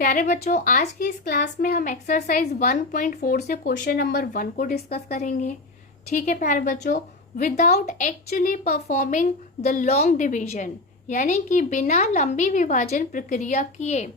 प्यारे बच्चों, आज की इस क्लास में हम एक्सरसाइज 1.4 से क्वेश्चन नंबर 1 को डिस्कस करेंगे। ठीक है प्यारे बच्चों, without actually performing the long division, यानी कि बिना लंबी विभाजन प्रक्रिया किए,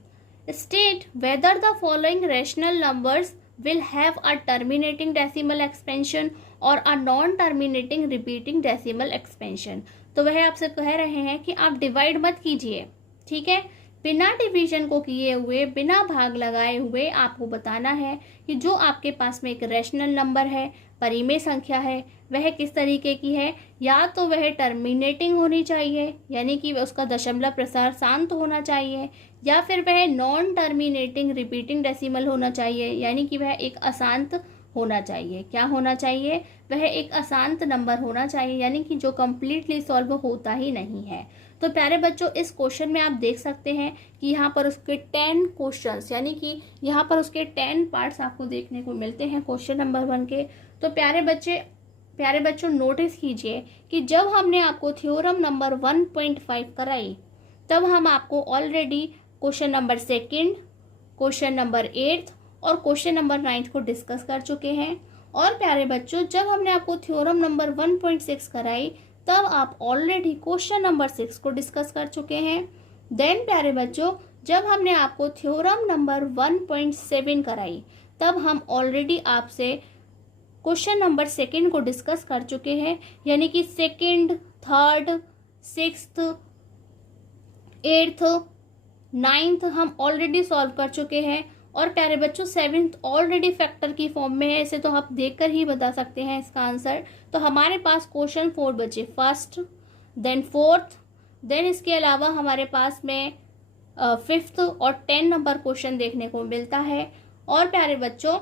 state whether the following rational numbers will have a terminating decimal expansion और a non terminating repeating decimal expansion. तो वह आपसे कह रहे हैं कि आप डिवाइड मत कीजिए, ठीक है। बिना डिवीजन को किए हुए, बिना भाग लगाए हुए आपको बताना है कि जो आपके पास में एक रैशनल नंबर है, परिमेय संख्या है, वह किस तरीके की है। या तो वह टर्मिनेटिंग होनी चाहिए, यानी कि उसका दशमलव प्रसार शांत होना चाहिए, या फिर वह नॉन टर्मिनेटिंग रिपीटिंग डेसिमल होना चाहिए, यानी कि वह एक अशांत होना चाहिए। क्या होना चाहिए? वह एक अशांत नंबर होना चाहिए, यानी कि जो कंप्लीटली सॉल्व होता ही नहीं है। तो प्यारे बच्चों, इस क्वेश्चन में आप देख सकते हैं कि यहाँ पर उसके 10 क्वेश्चंस, यानी कि यहाँ पर उसके 10 पार्ट्स आपको देखने को मिलते हैं क्वेश्चन नंबर 1 के। तो प्यारे बच्चों नोटिस कीजिए कि जब हमने आपको थ्योरम नंबर 1.5 कराई, तब हम आपको already question number 2, question number 8 और क्वेश्चन नंबर 9 को डिस्कस कर चुके हैं। और प्यारे बच्चों, जब हमने आपको थ्योरम नंबर 1.6 कराई, तब आप ऑलरेडी क्वेश्चन नंबर 6 को डिस्कस कर चुके हैं। देन प्यारे बच्चों, जब हमने आपको थ्योरम नंबर 1.7 कराई, तब हम ऑलरेडी आपसे क्वेश्चन नंबर 2 को डिस्कस कर चुके हैं, यानी कि 2nd, 3rd, 6th, 8th, 9th हम ऑलरेडी सॉल्व कर चुके हैं। और प्यारे बच्चों 7th ऑलरेडी फैक्टर की फॉर्म में है, इसे तो आप देखकर ही बता सकते हैं इसका आंसर। तो हमारे पास क्वेश्चन 4 बचे, 1st, देन 4th, देन इसके अलावा हमारे पास में 5th और 10 नंबर क्वेश्चन देखने को मिलता है। और प्यारे बच्चों,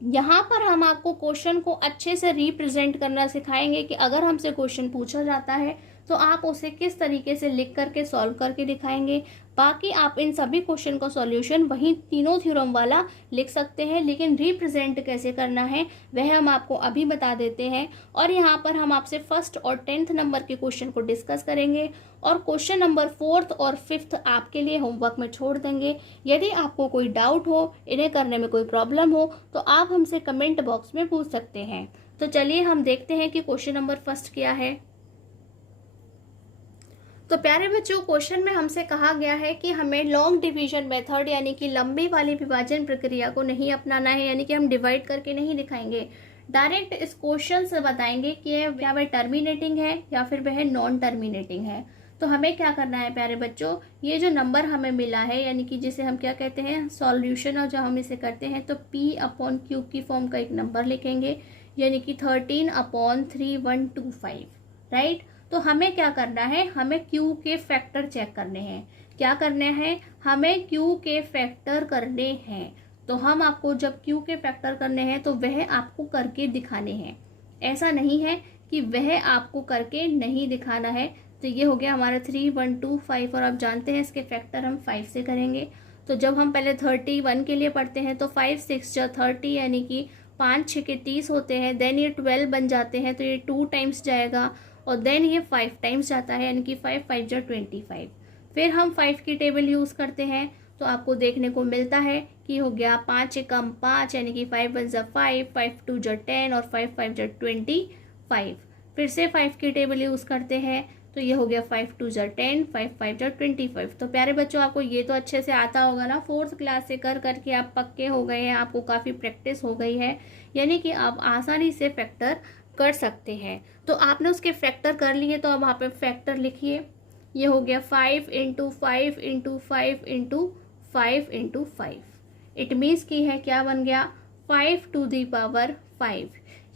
यहाँ पर हम आपको क्वेश्चन को अच्छे से रिप्रेजेंट करना सिखाएंगे कि अगर हमसे क्वेश्चन पूछा जाता है तो आप उसे किस तरीके से लिख करके सॉल्व करके दिखाएंगे। बाकी आप इन सभी क्वेश्चन का सॉल्यूशन वही तीनों थ्योरम वाला लिख सकते हैं, लेकिन रिप्रेजेंट कैसे करना है वह हम आपको अभी बता देते हैं। और यहाँ पर हम आपसे 1st और 10th नंबर के क्वेश्चन को डिस्कस करेंगे और क्वेश्चन नंबर 4th और 5th आपके लिए होमवर्क में छोड़ देंगे। यदि आपको कोई डाउट हो, इन्हें करने में कोई प्रॉब्लम हो, तो आप हमसे कमेंट बॉक्स में पूछ सकते हैं। तो चलिए हम देखते हैं कि क्वेश्चन नंबर 1 क्या है। तो प्यारे बच्चों, क्वेश्चन में हमसे कहा गया है कि हमें लॉन्ग डिवीजन मेथड, यानी कि लंबी वाली विभाजन प्रक्रिया को नहीं अपनाना है, यानी कि हम डिवाइड करके नहीं दिखाएंगे, डायरेक्ट इस क्वेश्चन से बताएंगे कि क्या वह टर्मिनेटिंग है या फिर वह नॉन टर्मिनेटिंग है। तो हमें क्या करना है प्यारे बच्चों, ये जो नंबर हमें मिला है, यानी कि जिसे हम क्या कहते हैं सॉल्यूशन, और जब हम इसे करते हैं तो P/Q की फॉर्म का एक नंबर लिखेंगे, यानी कि 13/3125, राइट। तो हमें क्या करना है, हमें Q के फैक्टर चेक करने हैं। क्या करने हैं? हमें Q के फैक्टर करने हैं। तो हम आपको जब Q के फैक्टर करने हैं तो वह आपको करके दिखाने हैं, ऐसा नहीं है कि वह आपको करके नहीं दिखाना है। तो ये हो गया हमारा 3125, और आप जानते हैं इसके फैक्टर हम 5 से करेंगे। तो जब हम पहले 31 के लिए पढ़ते हैं तो 5 6 जा 30, यानी कि 5 6 के 30 होते हैं। देन ये 12 बन जाते हैं, तो ये 2 टाइम्स जाएगा, और देन ये 5 टाइम्स जाता है, यानी कि 5 5 जा 25। फिर हम 5 की टेबल यूज़ करते हैं, तो आपको देखने को मिलता है कि हो गया 5 एकम 5, यानी कि 5 1 जा 5, 5 2 जा 10 और 5 5 जा 25। फिर से 5 की टेबल यूज़ करते हैं, तो ये हो गया 5 2 जा 10, 5 5 जा 25। तो प्यारे बच्चों, आपको ये तो अच्छे से आता होगा ना, 4th क्लास से कर करके आप पक्के हो गए हैं, आपको काफ़ी प्रैक्टिस हो गई है, यानी कि आप आसानी से फैक्टर कर सकते हैं। तो आपने उसके फैक्टर कर लिए, तो अब वहाँ पे फैक्टर लिखिए। ये हो गया 5 × 5 × 5 × 5 × 5। इट मीन्स की है क्या बन गया 5 to the power 5,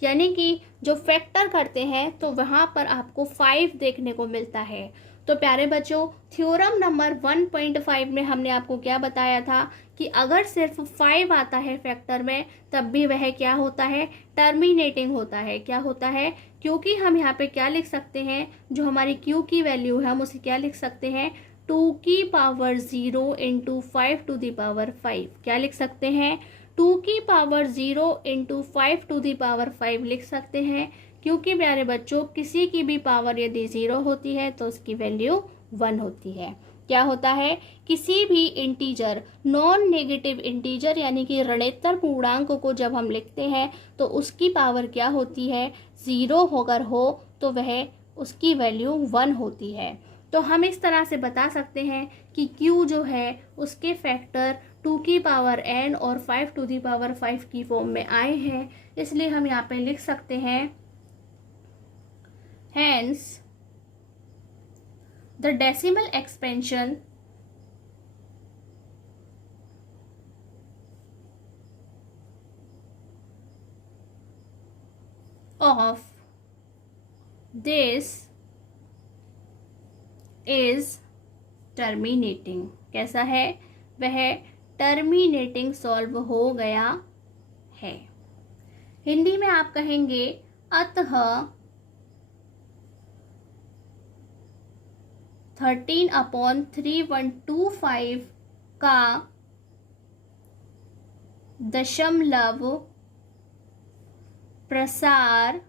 यानी कि जो फैक्टर करते हैं तो वहाँ पर आपको 5 देखने को मिलता है। तो प्यारे बच्चों, थ्योरम नंबर 1.5 में हमने आपको क्या बताया था कि अगर सिर्फ 5 आता है फैक्टर में, तब भी वह क्या होता है, टर्मिनेटिंग होता है। क्या होता है? क्योंकि हम यहाँ पे क्या लिख सकते हैं, जो हमारी Q की वैल्यू है हम उसे क्या लिख सकते हैं, 2 की पावर 0 × 5 to the power 5। क्या लिख सकते हैं? 2 की पावर 0 × 5 to the power 5 लिख सकते हैं, क्योंकि प्यारे बच्चों किसी की भी पावर यदि 0 होती है तो उसकी वैल्यू 1 होती है। क्या होता है, किसी भी इंटीजर, नॉन नेगेटिव इंटीजर यानी कि ऋणोत्तर पूर्णांक को जब हम लिखते हैं तो उसकी पावर क्या होती है, 0 अगर हो तो वह उसकी वैल्यू 1 होती है। तो हम इस तरह से बता सकते हैं कि Q जो है उसके फैक्टर 2 की पावर n और 5 टू दी पावर 5 की फॉर्म में आए हैं, इसलिए हम यहाँ पे लिख सकते हैं hence the decimal expansion of this is terminating। कैसा है, वह टर्मिनेटिंग सॉल्व हो गया है। हिंदी में आप कहेंगे अतः 13/3125 का दशमलव प्रसार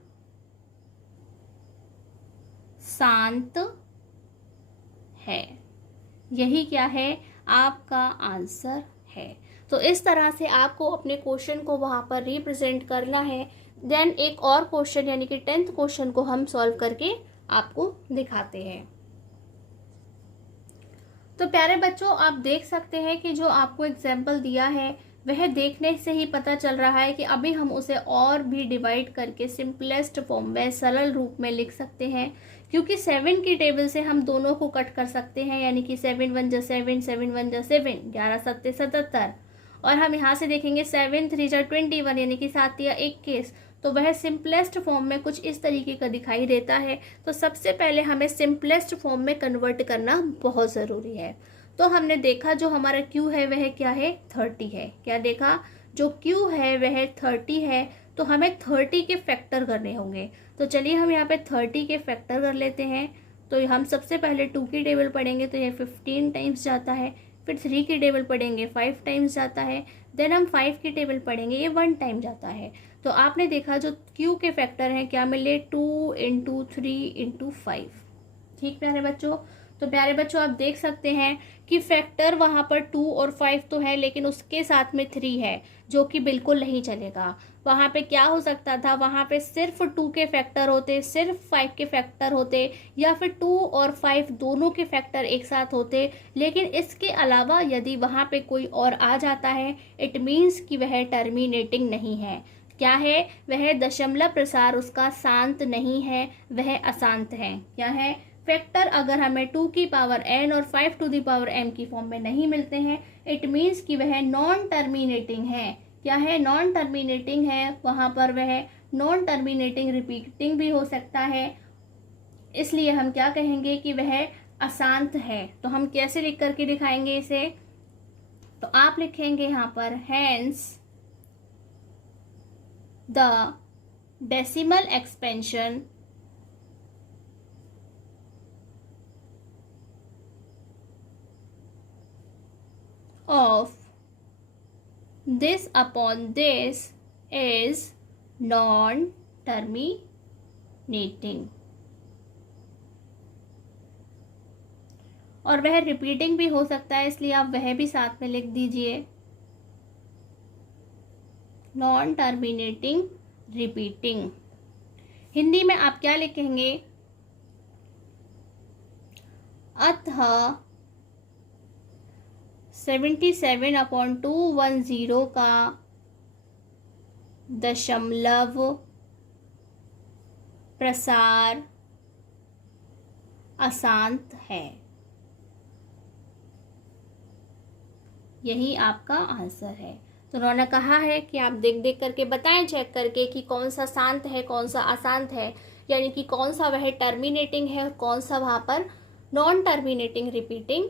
शांत है। यही क्या है, आपका आंसर है। तो इस तरह से आपको अपने क्वेश्चन को वहां पर रिप्रेजेंट करना है। देन एक और क्वेश्चन यानी कि 10th क्वेश्चन को हम सॉल्व करके आपको दिखाते हैं। तो प्यारे बच्चों, आप देख सकते हैं कि जो आपको एग्जाम्पल दिया है वह देखने से ही पता चल रहा है कि अभी हम उसे और भी डिवाइड करके सिंपलेस्ट फॉर्म में, सरल रूप में लिख सकते हैं, क्योंकि 7 की टेबल से हम दोनों को कट कर सकते हैं, यानी कि 7 1 जा 7, 7 1 जा 7, 11 7 77, और हम यहाँ से देखेंगे 7 3 जा 21 यानी कि 7 या 21। तो वह सिंपलेस्ट फॉर्म में कुछ इस तरीके का दिखाई देता है। तो सबसे पहले हमें सिंपलेस्ट फॉर्म में कन्वर्ट करना बहुत ज़रूरी है। तो हमने देखा जो हमारा Q है वह क्या है, 30 है। क्या देखा, जो Q है वह 30 है। तो हमें 30 के फैक्टर करने होंगे। तो चलिए हम यहाँ पे 30 के फैक्टर कर लेते हैं। तो हम सबसे पहले 2 की टेबल पढ़ेंगे तो ये 15 टाइम्स जाता है, फिर 3 की टेबल पढ़ेंगे 5 टाइम्स जाता है, देन हम 5 की टेबल पढ़ेंगे, ये 1 टाइम जाता है। तो आपने देखा जो Q के फैक्टर हैं क्या मिले, 2 × 3 × 5। ठीक प्यारे बच्चों, तो प्यारे बच्चों आप देख सकते हैं कि फैक्टर वहाँ पर 2 और 5 तो है, लेकिन उसके साथ में 3 है जो कि बिल्कुल नहीं चलेगा। वहाँ पे क्या हो सकता था, वहाँ पे सिर्फ 2 के फैक्टर होते, सिर्फ 5 के फैक्टर होते, या फिर 2 और 5 दोनों के फैक्टर एक साथ होते। लेकिन इसके अलावा यदि वहाँ पे कोई और आ जाता है, इट मीन्स कि वह टर्मिनेटिंग नहीं है। क्या है, वह दशमलव प्रसार उसका शांत नहीं है, वह अशांत है। क्या है, फैक्टर अगर हमें 2 की पावर n और 5 टू दी पावर m की फॉर्म में नहीं मिलते हैं, इट मीन्स कि वह नॉन टर्मिनेटिंग है। क्या है, नॉन टर्मिनेटिंग है। वहाँ पर वह नॉन टर्मिनेटिंग रिपीटिंग भी हो सकता है, इसलिए हम क्या कहेंगे कि वह अशांत है। तो हम कैसे लिख करके दिखाएंगे इसे, तो आप लिखेंगे यहाँ पर hence the decimal expansion of this upon this is non-terminating। और वह रिपीटिंग भी हो सकता है, इसलिए आप वह भी साथ में लिख दीजिए, नॉन टर्मिनेटिंग रिपीटिंग। हिंदी में आप क्या लिखेंगे, अतः 77/210 का दशमलव प्रसार अशांत है। यही आपका आंसर है। तो उन्होंने कहा है कि आप देख देख करके बताएं, चेक करके कि कौन सा शांत है कौन सा अशांत है, यानी कि कौन सा वह टर्मिनेटिंग है और कौन सा वहाँ पर नॉन टर्मिनेटिंग रिपीटिंग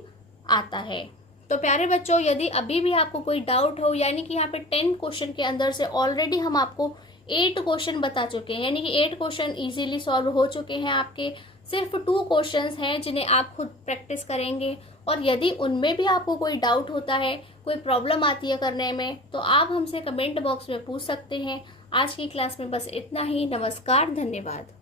आता है। तो प्यारे बच्चों, यदि अभी भी आपको कोई डाउट हो, यानी कि यहाँ पे 10 क्वेश्चन के अंदर से ऑलरेडी हम आपको 8 क्वेश्चन बता चुके हैं, यानी कि 8 क्वेश्चन इजीली सॉल्व हो चुके हैं आपके। सिर्फ 2 क्वेश्चंस हैं जिन्हें आप खुद प्रैक्टिस करेंगे, और यदि उनमें भी आपको कोई डाउट होता है, कोई प्रॉब्लम आती है करने में, तो आप हमसे कमेंट बॉक्स में पूछ सकते हैं। आज की क्लास में बस इतना ही। नमस्कार, धन्यवाद।